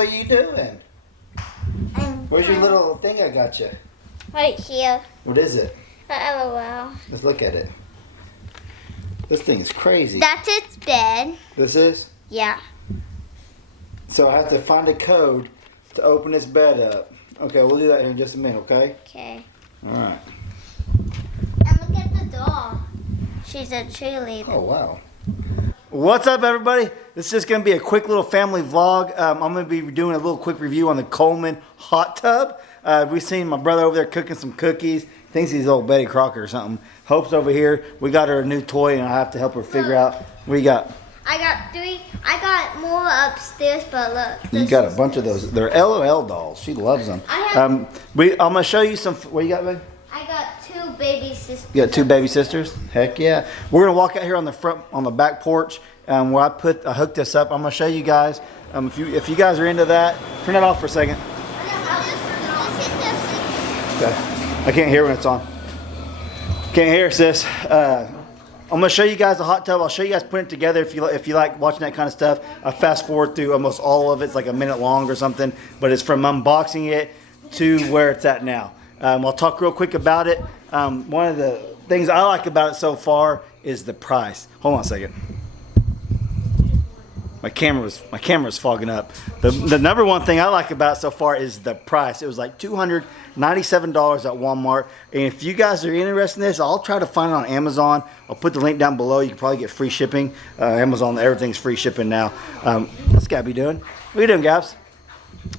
what are you doing? Where's your little thing I got you? Right here. What is it? LOL. Let's look at it. This thing is crazy. That's its bed. This is? Yeah. So I have to find a code to open this bed up. Okay, we'll do that in just a minute, okay? Okay. Alright. And look at the doll. She's a cheerleader. Oh, wow. What's up, everybody? This is just going to be a quick little family vlog. I'm going to be doing a little quick review on the Coleman hot tub. We've seen my brother over there cooking some cookies. Thinks he's old Betty Crocker or something. Hope's over here. We got her a new toy, and I have to help her figure out what you got. I got 3. I got more upstairs, but look. You got a bunch of those. They're LOL dolls. She loves them. I'm going to show you some. What you got, babe? I got 2 baby sisters. You got 2 baby sisters? Heck yeah. We're going to walk out here on the back porch where I hooked this up. I'm going to show you guys. If you guys are into that, turn it off for a second. Okay. I can't hear when it's on. Can't hear, sis. I'm going to show you guys the hot tub. I'll show you guys putting it together if you like watching that kind of stuff. I fast forward through almost all of it. It's like a minute long or something. But it's from unboxing it to where it's at now. I'll talk real quick about it. One of the things I like about it so far is the price. Hold on a second. My camera's fogging up. The number one thing I like about it so far is the price. It was like $297 at Walmart. And if you guys are interested in this, I'll try to find it on Amazon. I'll put the link down below. You can probably get free shipping. Amazon, everything's free shipping now. What's Gabby doing? What are you doing, Gabs?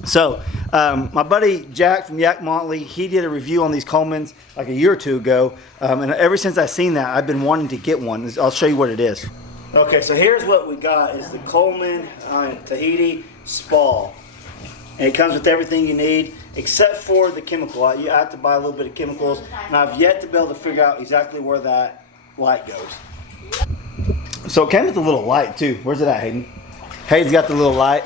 So, my buddy Jack from Yak Montley, he did a review on these Colemans like a year or 2 ago. And ever since I've seen that, I've been wanting to get one. I'll show you what it is. Okay, so here's what we got is the Coleman Tahiti Spa. And it comes with everything you need except for the chemical. You have to buy a little bit of chemicals. And I've yet to be able to figure out exactly where that light goes. So it came with a little light too. Where's it at, Hayden? Hayden's got the little light.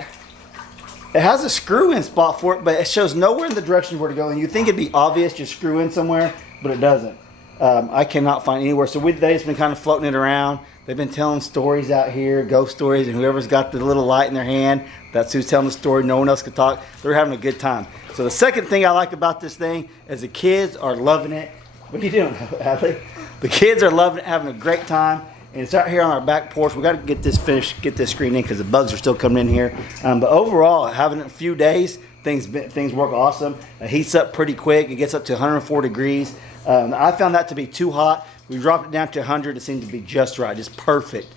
It has a screw-in spot for it, but it shows nowhere in the direction where to go. And you think it'd be obvious just screw in somewhere, but it doesn't. I cannot find anywhere. So they've just been kind of floating it around. They've been telling stories out here, ghost stories, and whoever's got the little light in their hand, that's who's telling the story. No one else can talk. They're having a good time. So the second thing I like about this thing is the kids are loving it. What are you doing, Adley? The kids are loving it, having a great time. And it's out here on our back porch. We got to get this finished, get this screen in because the bugs are still coming in here. But overall, having a few days, things work awesome. It heats up pretty quick. It gets up to 104 degrees. I found that to be too hot. We dropped it down to 100. It seemed to be just right, just perfect.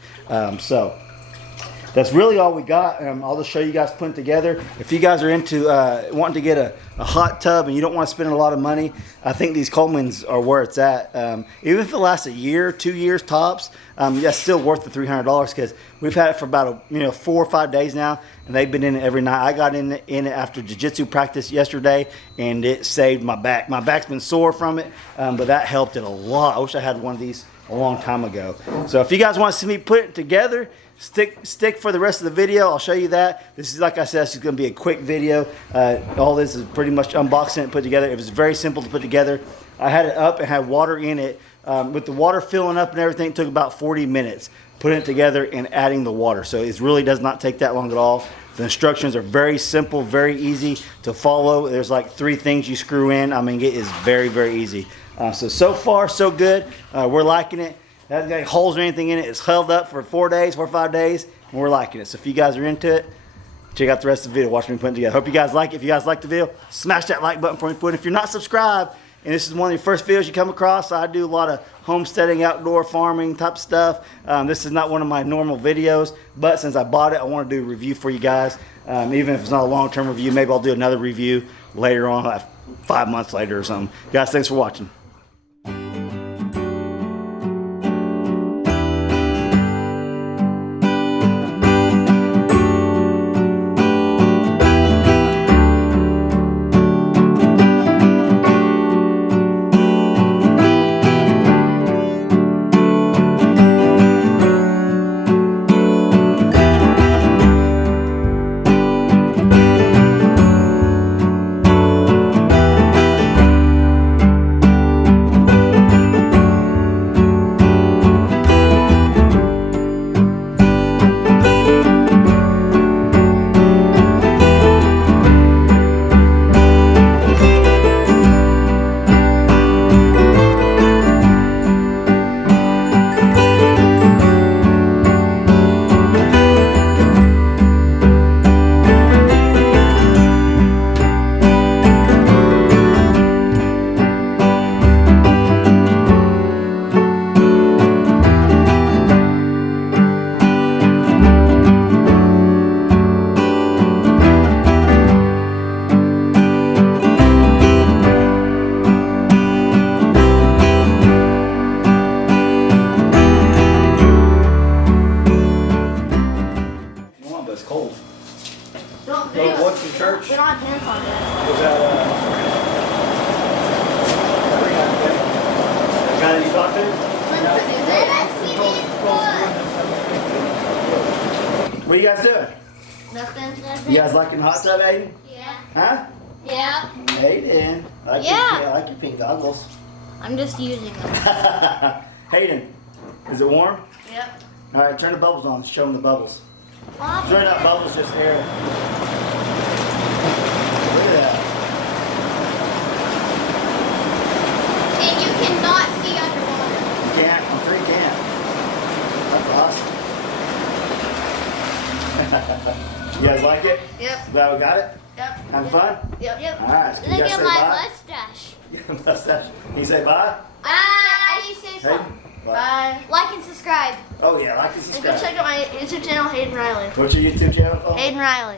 So that's really all we got. I'll just show you guys putting it together. If you guys are into wanting to get a hot tub and you don't want to spend a lot of money, I think these Colemans are where it's at. Even if it lasts a year, 2 years tops, that's still worth the $300 because we've had it for about 4 or 5 days now, and they've been in it every night. I got in it after jiu-jitsu practice yesterday, and it saved my back. My back's been sore from it, but that helped it a lot. I wish I had one of these a long time ago. So if you guys want to see me put it together, stick for the rest of the video. I'll show you that. This is, like I said, this is going to be a quick video. All this is pretty much unboxing it, put together. It was very simple to put together. I had it up and had water in it. With the water filling up and everything, it took about 40 minutes putting it together and adding the water. So it really does not take that long at all. The instructions are very simple, very easy to follow. There's like 3 things you screw in. I mean, it is very, very easy. So far, so good. We're liking it. It hasn't got any holes or anything in it. It's held up for 4 or 5 days, and we're liking it. So if you guys are into it, check out the rest of the video. Watch me put it together. Hope you guys like it. If you guys like the video, smash that like button for me. If you're not subscribed, and this is one of your first videos you come across, I do a lot of homesteading, outdoor farming type stuff. This is not one of my normal videos, but since I bought it, I want to do a review for you guys. Even if it's not a long-term review, maybe I'll do another review later on, like 5 months later or something. Guys, thanks for watching. Somebody you talk to? What are you guys doing? Nothing. You guys liking hot tub, Aiden? Yeah. Huh? Yeah. Aiden. I like your pink goggles. I'm just using them. Hayden, is it warm? Yep. All right, turn the bubbles on. Show them the bubbles. Mom, They're not bubbles, just air. Look at that. and you cannot see underwater. You can't. I'm sure you can. That's awesome. You guys like it? Yep. Glad we got it? Yep. Having fun? Yep. All right. Can you Look guys at say my bye? mustache. Mustache. Can you say bye? I need to say Hayden? something. Bye. Bye. Like and subscribe. Oh yeah, like and And go subscribe. check out my YouTube channel, Hayden Riley. What's your YouTube channel called? Hayden Riley.